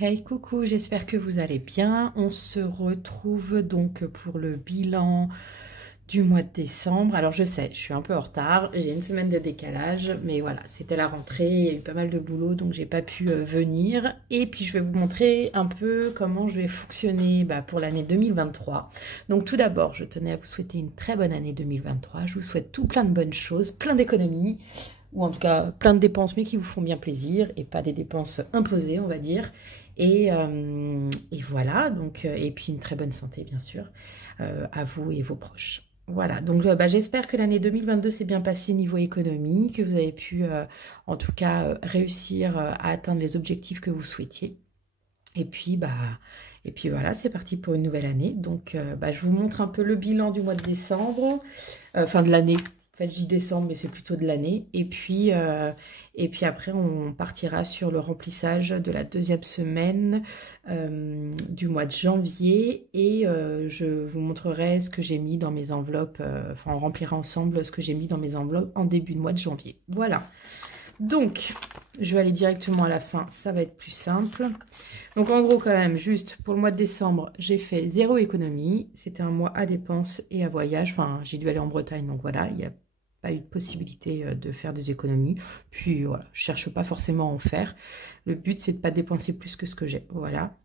Hey coucou, j'espère que vous allez bien. On se retrouve donc pour le bilan du mois de décembre. Alors je sais, je suis un peu en retard, j'ai une semaine de décalage, mais voilà, c'était la rentrée, il y a eu pas mal de boulot, donc j'ai pas pu venir. Et puis je vais vous montrer un peu comment je vais fonctionner pour l'année 2023. Donc tout d'abord, je tenais à vous souhaiter une très bonne année 2023. Je vous souhaite tout plein de bonnes choses, plein d'économies, ou en tout cas plein de dépenses, mais qui vous font bien plaisir, et pas des dépenses imposées, on va dire. Et voilà, donc, et puis une très bonne santé, bien sûr, à vous et vos proches. Voilà, donc j'espère que l'année 2022 s'est bien passée niveau économie, que vous avez pu, en tout cas, réussir à atteindre les objectifs que vous souhaitiez. Et puis, voilà, c'est parti pour une nouvelle année. Donc, je vous montre un peu le bilan du mois de décembre, enfin de l'année. En fait, je dis décembre, mais c'est plutôt de l'année. Et puis après, on partira sur le remplissage de la deuxième semaine du mois de janvier. Et je vous montrerai ce que j'ai mis dans mes enveloppes. Enfin, on remplira ensemble ce que j'ai mis dans mes enveloppes en début de mois de janvier. Voilà. Donc, je vais aller directement à la fin. Ça va être plus simple. Donc, en gros, quand même, juste pour le mois de décembre, j'ai fait 0 économie. C'était un mois à dépenses et à voyage. Enfin, j'ai dû aller en Bretagne, donc voilà, il n'y a pas eu de possibilité de faire des économies. Puis, voilà, je ne cherche pas forcément à en faire. Le but, c'est de ne pas dépenser plus que ce que j'ai. Voilà.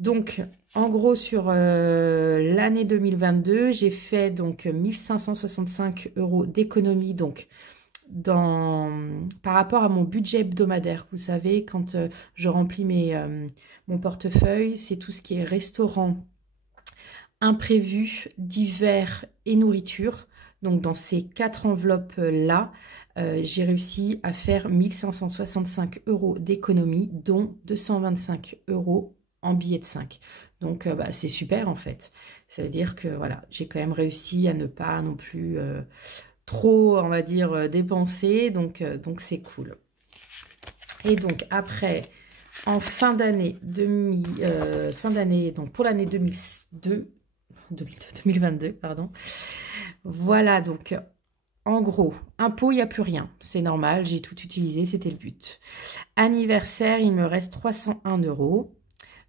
Donc, en gros, sur l'année 2022, j'ai fait donc 1565 € d'économie, donc par rapport à mon budget hebdomadaire. Vous savez, quand je remplis mon portefeuille, c'est tout ce qui est restaurant, imprévu, divers et nourriture. Donc dans ces 4 enveloppes-là, j'ai réussi à faire 1565 € d'économie, dont 225 € en billets de 5. Donc c'est super en fait. Ça veut dire que voilà, j'ai quand même réussi à ne pas non plus trop, on va dire, dépenser, donc c'est cool. Et donc après, en fin d'année, donc pour l'année 2022, pardon. Voilà, donc en gros, impôt, il n'y a plus rien, c'est normal, j'ai tout utilisé, c'était le but. Anniversaire, il me reste 301 €.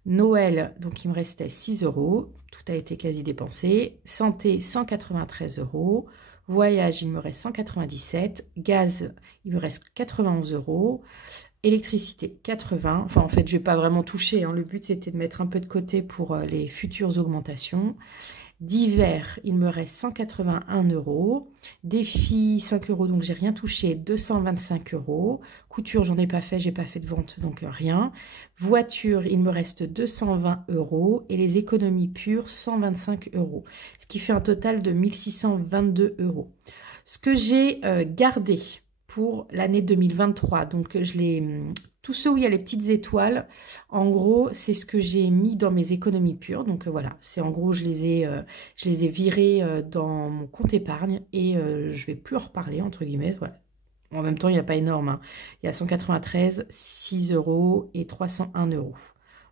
Noël, donc il me restait 6 €, tout a été quasi dépensé. Santé, 193 €. Voyage, il me reste 197. Gaz, il me reste 91 €. Électricité, 80. Enfin, en fait, je ne vais pas vraiment toucher, hein. Le but, c'était de mettre un peu de côté pour les futures augmentations. Divers, il me reste 181 €. Défi, 5 €, donc j'ai rien touché, 225 €. Couture, j'en ai pas fait, j'ai pas fait de vente, donc rien. Voiture, il me reste 220 € et les économies pures, 125 €. Ce qui fait un total de 1622 €. Ce que j'ai gardé pour l'année 2023, donc tous ceux où il y a les petites étoiles, en gros, c'est ce que j'ai mis dans mes économies pures. Donc voilà, c'est en gros, je les ai virés dans mon compte épargne et je vais plus en reparler, entre guillemets. Voilà. En même temps, il n'y a pas énorme, hein. Il y a 193, 6 € et 301 €.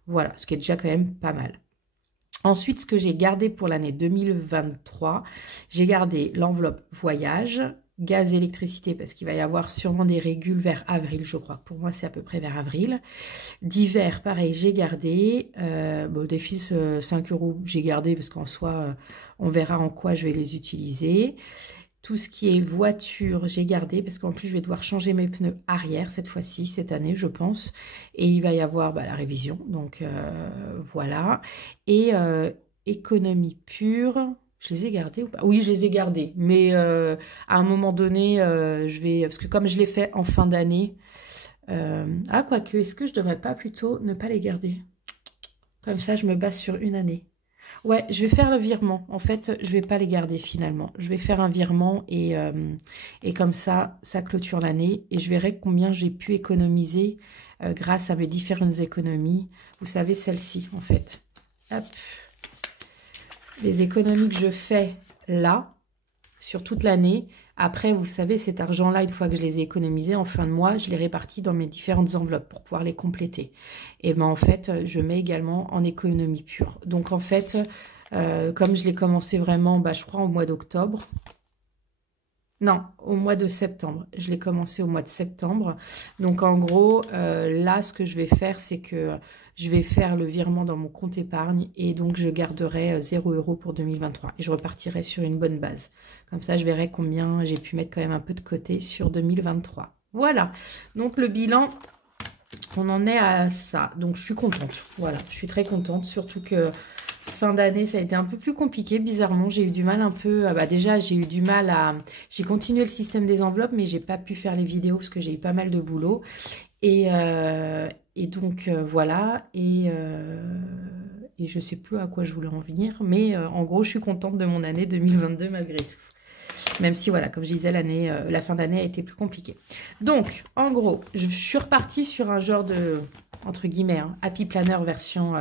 Voilà, ce qui est déjà quand même pas mal. Ensuite, ce que j'ai gardé pour l'année 2023, j'ai gardé l'enveloppe voyage, gaz, électricité, parce qu'il va y avoir sûrement des régules vers avril, je crois. Pour moi, c'est à peu près vers avril. Divers, pareil, j'ai gardé. Bon, des fils, 5 €, j'ai gardé parce qu'en soi, on verra en quoi je vais les utiliser. Tout ce qui est voiture, j'ai gardé parce qu'en plus, je vais devoir changer mes pneus arrière cette fois-ci, cette année, je pense. Et il va y avoir la révision, donc voilà. Et économie pure, je les ai gardés ou pas? Oui, je les ai gardés, mais à un moment donné, parce que comme je l'ai fait en fin d'année, quoique, est-ce que je devrais pas plutôt ne pas les garder? Comme ça, je me base sur une année. Ouais, je vais faire le virement. En fait, je vais pas les garder finalement. Je vais faire un virement et comme ça clôture l'année. Et je verrai combien j'ai pu économiser grâce à mes différentes économies. Vous savez, celle-ci, en fait. Hop. Les économies que je fais là, sur toute l'année. Après, vous savez, cet argent-là, une fois que je les ai économisés en fin de mois, je les répartis dans mes différentes enveloppes pour pouvoir les compléter. Et bien, en fait, je mets également en économie pure. Donc, en fait, comme je l'ai commencé vraiment, je crois, au mois d'octobre. Non, au mois de septembre. Je l'ai commencé au mois de septembre. Donc, en gros, là, ce que je vais faire, c'est que je vais faire le virement dans mon compte épargne et donc je garderai 0 € pour 2023 et je repartirai sur une bonne base. Comme ça, je verrai combien j'ai pu mettre quand même un peu de côté sur 2023. Voilà. Donc, le bilan, on en est à ça. Donc, je suis contente. Voilà, je suis très contente, surtout que fin d'année, ça a été un peu plus compliqué. Bizarrement, j'ai eu du mal un peu. Déjà, j'ai eu du mal à. J'ai continué le système des enveloppes, mais j'ai pas pu faire les vidéos parce que j'ai eu pas mal de boulot. Et donc, voilà. Et je sais plus à quoi je voulais en venir. Mais en gros, je suis contente de mon année 2022 malgré tout. Même si, voilà, comme je disais, la fin d'année a été plus compliquée. Donc, en gros, je suis repartie sur un genre de, entre guillemets, hein, Happy Planner version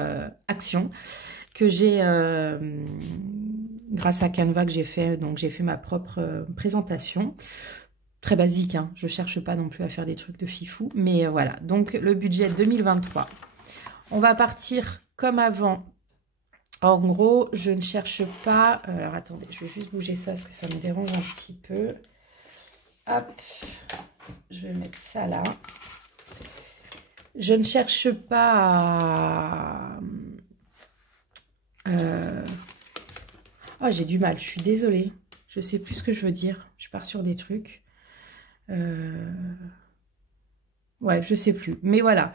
action que j'ai, grâce à Canva que j'ai fait, donc j'ai fait ma propre présentation. Très basique, hein, je ne cherche pas non plus à faire des trucs de fifou, mais voilà. Donc le budget 2023, on va partir comme avant. En gros, je ne cherche pas, alors attendez, je vais juste bouger ça parce que ça me dérange un petit peu. Hop, je vais mettre ça là. Je ne cherche pas à... Oh, j'ai du mal, je suis désolée. Je sais plus ce que je veux dire. Je pars sur des trucs. Ouais, je sais plus. Mais voilà.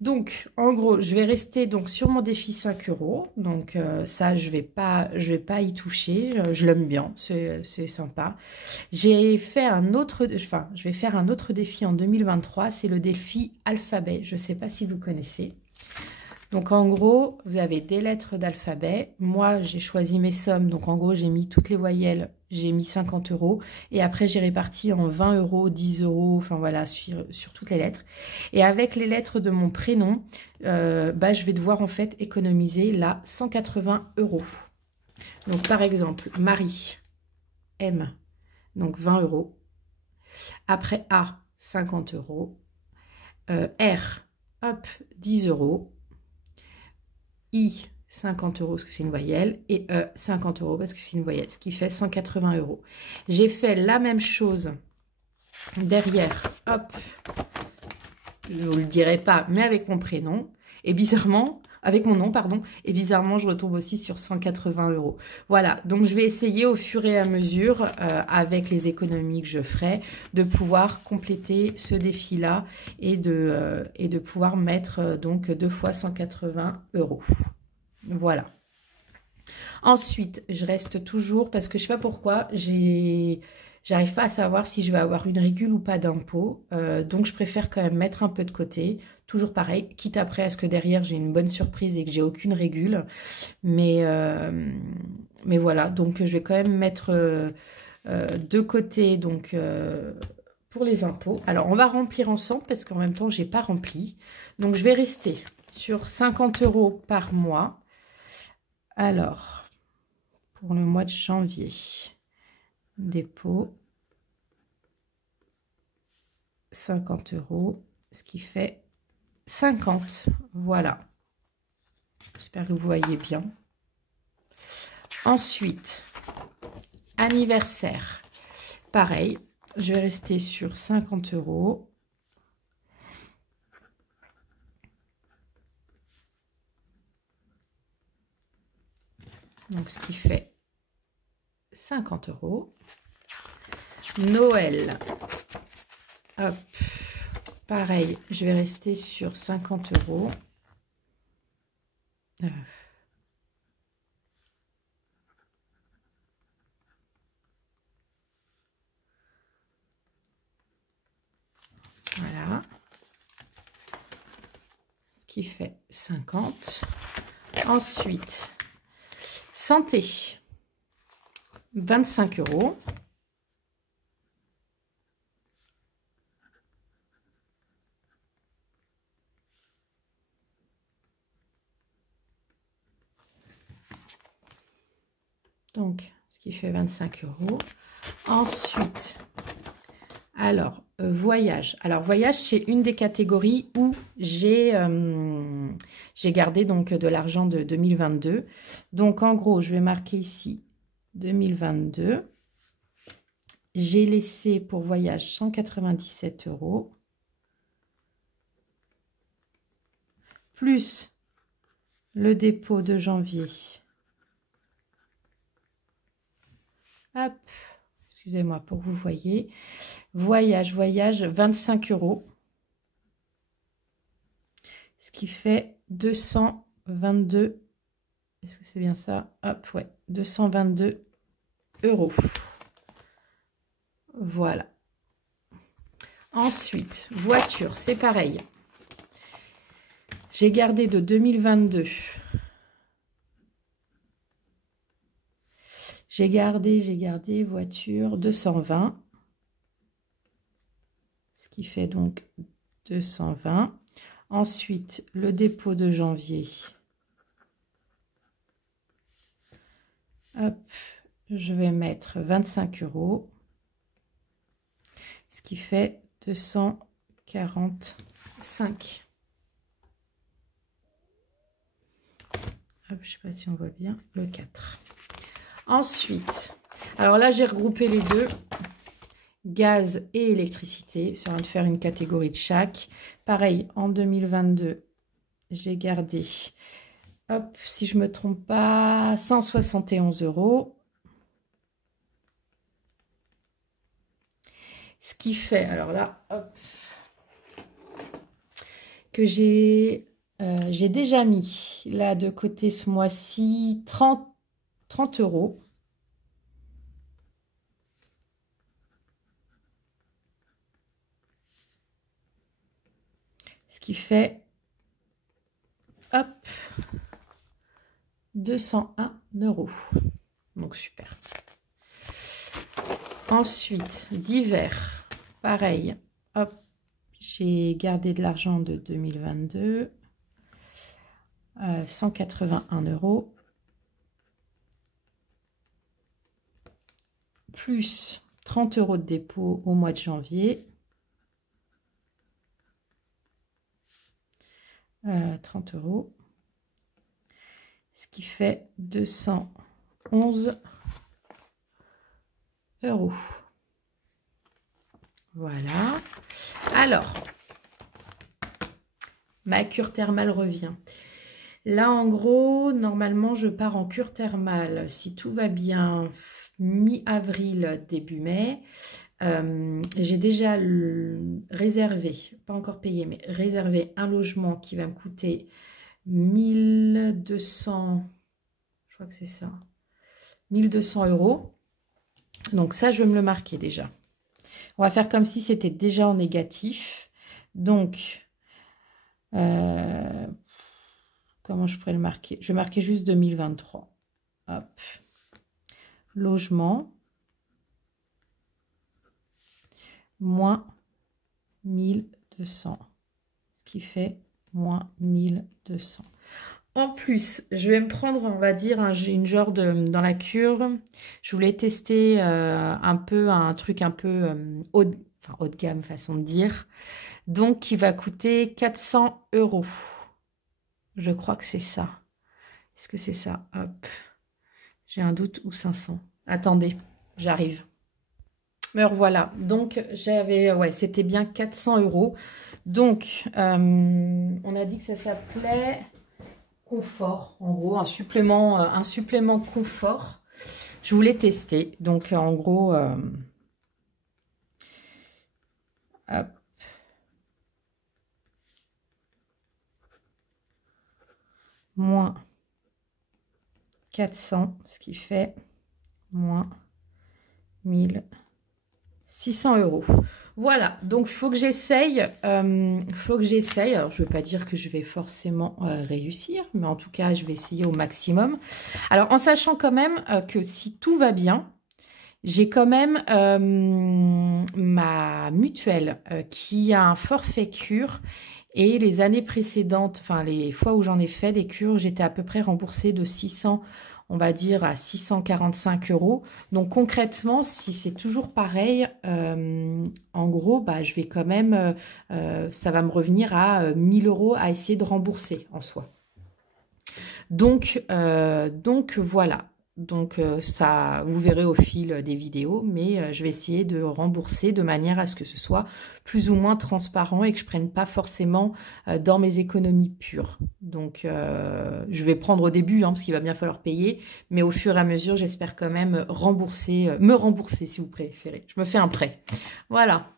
Donc, en gros, je vais rester donc sur mon défi 5 €. Donc, ça, je vais pas y toucher. Je l'aime bien. C'est sympa. J'ai fait un autre... Enfin, je vais faire un autre défi en 2023. C'est le défi alphabet. Je ne sais pas si vous connaissez. Donc, en gros, vous avez des lettres d'alphabet. Moi, j'ai choisi mes sommes. Donc, en gros, j'ai mis toutes les voyelles. J'ai mis 50 €. Et après, j'ai réparti en 20 €, 10 €. Enfin, voilà, sur toutes les lettres. Et avec les lettres de mon prénom, je vais devoir, en fait, économiser là 180 €. Donc, par exemple, Marie, M, donc 20 €. Après, A, 50 €. R, hop, 10 €. I, 50 € parce que c'est une voyelle, et E, 50 € parce que c'est une voyelle, ce qui fait 180 €. J'ai fait la même chose derrière, hop, je ne vous le dirai pas, mais avec mon prénom, et bizarrement, avec mon nom, pardon, et bizarrement, je retombe aussi sur 180 €. Voilà, donc je vais essayer au fur et à mesure, avec les économies que je ferai, de pouvoir compléter ce défi-là et de pouvoir mettre donc 2 fois 180 €. Voilà. Ensuite, je reste toujours, parce que je ne sais pas pourquoi, j'arrive pas à savoir si je vais avoir une régule ou pas d'impôt. Donc, je préfère quand même mettre un peu de côté. Toujours pareil, quitte après à ce que derrière, j'ai une bonne surprise et que j'ai aucune régule. Mais voilà, donc je vais quand même mettre de côté donc, pour les impôts. Alors, on va remplir ensemble parce qu'en même temps, je n'ai pas rempli. Donc, je vais rester sur 50 € par mois. Alors, pour le mois de janvier, dépôt, 50 €, ce qui fait 50. Voilà. J'espère que vous voyez bien. Ensuite, anniversaire. Pareil, je vais rester sur 50 €. Donc, ce qui fait 50 €. Noël. Hop. Pareil, je vais rester sur 50 €. Voilà. Ce qui fait 50. Ensuite, santé. 25 €. Donc, ce qui fait 25 €. Ensuite, alors, voyage. Alors, voyage, c'est une des catégories où j'ai gardé donc de l'argent de 2022. Donc, en gros, je vais marquer ici 2022. j'ai laissé pour voyage 197 €. Plus le dépôt de janvier. Hop, excusez-moi pour que vous voyez. Voyage, 25 €. Ce qui fait 222. Est-ce que c'est bien ça? Hop, ouais, 222 €. Voilà. Ensuite, voiture, c'est pareil. J'ai gardé de 2022. J'ai gardé voiture 220. Ce qui fait donc 220. Ensuite, le dépôt de janvier. Hop, je vais mettre 25 €. Ce qui fait 245. Hop, je ne sais pas si on voit bien le 4. Ensuite, alors là, j'ai regroupé les deux, gaz et électricité. Ça va de faire une catégorie de chaque. Pareil, en 2022, j'ai gardé, hop, si je ne me trompe pas, 171 €. Ce qui fait, alors là, hop, que j'ai déjà mis là de côté ce mois-ci 30 €. Ce qui fait, hop, 201 €. Donc, super. Ensuite, divers, pareil, hop, j'ai gardé de l'argent de 2022, 181 €, plus 30 € de dépôt au mois de janvier, 30 €, ce qui fait 211 €. Voilà. Alors, ma cure thermale revient. Là, en gros, normalement, je pars en cure thermale, si tout va bien, mi-avril, début mai. J'ai déjà réservé, pas encore payé, mais réservé un logement qui va me coûter 1200, je crois que c'est ça, 1200 €. Donc ça, je vais me le marquer déjà. On va faire comme si c'était déjà en négatif. Donc, comment je pourrais le marquer? Je vais marquer juste 2023. Hop. Logement. Moins 1200. Ce qui fait moins 1200. En plus, je vais me prendre, on va dire, une genre de... Dans la cure, je voulais tester un peu un truc un peu haut de gamme, façon de dire. Donc, qui va coûter 400 €. Je crois que c'est ça. Est-ce que c'est ça? Hop. J'ai un doute, ou 500. Attendez, j'arrive. Me revoilà. Donc, j'avais... Ouais, c'était bien 400 €. Donc, on a dit que ça s'appelait confort. En gros, un supplément confort. Je voulais tester. Donc, en gros... hop. Moins 400, ce qui fait moins 1600 €. Voilà, donc il faut que j'essaye. Alors, je ne veux pas dire que je vais forcément réussir, mais en tout cas, je vais essayer au maximum. Alors, en sachant quand même que si tout va bien, j'ai quand même ma mutuelle qui a un forfait cure. Et les années précédentes, enfin les fois où j'en ai fait des cures, j'étais à peu près remboursée de 600, on va dire à 645 €. Donc concrètement, si c'est toujours pareil, en gros, bah, je vais quand même, ça va me revenir à 1000 € à essayer de rembourser en soi. Donc voilà. Donc, ça, vous verrez au fil des vidéos, mais je vais essayer de rembourser de manière à ce que ce soit plus ou moins transparent et que je ne prenne pas forcément dans mes économies pures. Donc, je vais prendre au début, hein, parce qu'il va bien falloir payer, mais au fur et à mesure, j'espère quand même me rembourser si vous préférez. Je me fais un prêt. Voilà.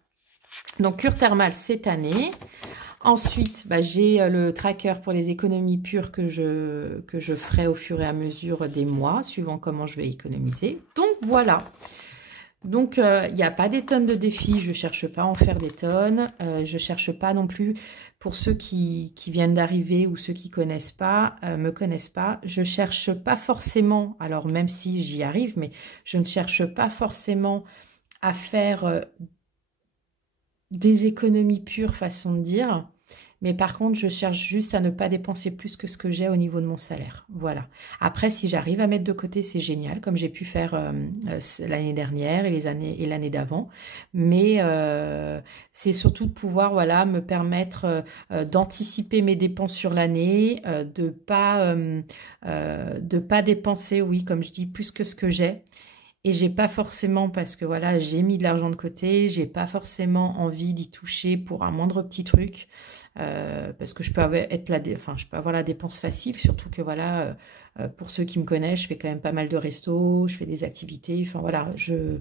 Donc, cure thermale cette année. Ensuite, bah, j'ai le tracker pour les économies pures que je ferai au fur et à mesure des mois, suivant comment je vais économiser. Donc, voilà. Donc, il n'y a pas des tonnes de défis. Je ne cherche pas à en faire des tonnes. Je ne cherche pas non plus, pour ceux qui viennent d'arriver ou ceux qui me connaissent pas, je ne cherche pas forcément, alors même si j'y arrive, mais je ne cherche pas forcément à faire des économies pures, façon de dire. Mais par contre, je cherche juste à ne pas dépenser plus que ce que j'ai au niveau de mon salaire. Voilà. Après, si j'arrive à mettre de côté, c'est génial, comme j'ai pu faire l'année dernière et l'année d'avant. Mais c'est surtout de pouvoir, voilà, me permettre d'anticiper mes dépenses sur l'année, de pas dépenser, oui, comme je dis, plus que ce que j'ai. Et j'ai pas forcément, parce que voilà, j'ai mis de l'argent de côté, j'ai pas forcément envie d'y toucher pour un moindre petit truc, parce que je peux avoir la dépense facile, surtout que voilà, pour ceux qui me connaissent, je fais quand même pas mal de restos, je fais des activités, enfin voilà, je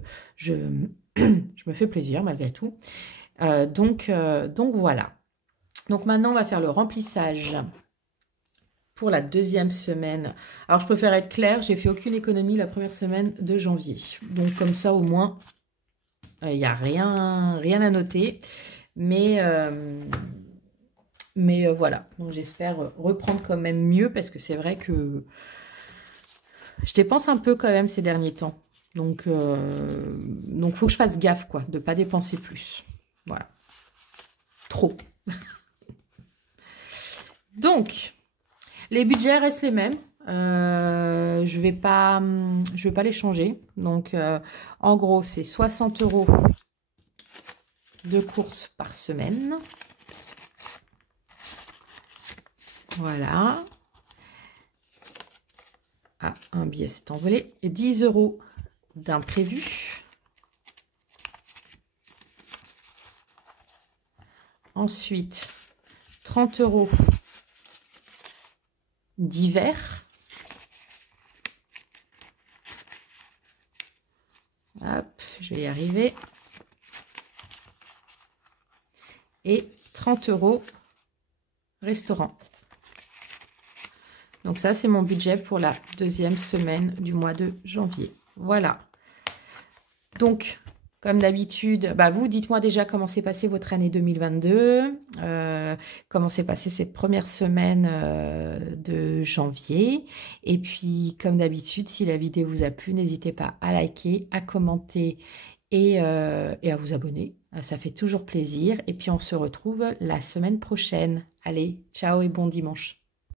me fais plaisir malgré tout. Donc voilà. Donc maintenant, on va faire le remplissage pour la deuxième semaine. Alors, je préfère être claire, j'ai fait aucune économie la première semaine de janvier. Donc, comme ça, au moins, il n'y a rien à noter. Mais voilà. Donc, j'espère reprendre quand même mieux parce que c'est vrai que je dépense un peu quand même ces derniers temps. Donc, faut que je fasse gaffe, quoi, de ne pas dépenser plus. Voilà. Trop. Donc, les budgets restent les mêmes. Je vais pas les changer. Donc, en gros, c'est 60 € de courses par semaine. Voilà. Ah, un billet s'est envolé. Et 10 € d'imprévu. Ensuite, 30 € d'hiver. Hop, je vais y arriver. Et 30 € restaurant. Donc ça, c'est mon budget pour la deuxième semaine du mois de janvier. Voilà. Donc, comme d'habitude, bah vous, dites-moi déjà comment s'est passée votre année 2022, comment s'est passée cette première semaine de janvier. Et puis, comme d'habitude, si la vidéo vous a plu, n'hésitez pas à liker, à commenter et à vous abonner. Ça fait toujours plaisir. Et puis, on se retrouve la semaine prochaine. Allez, ciao et bon dimanche.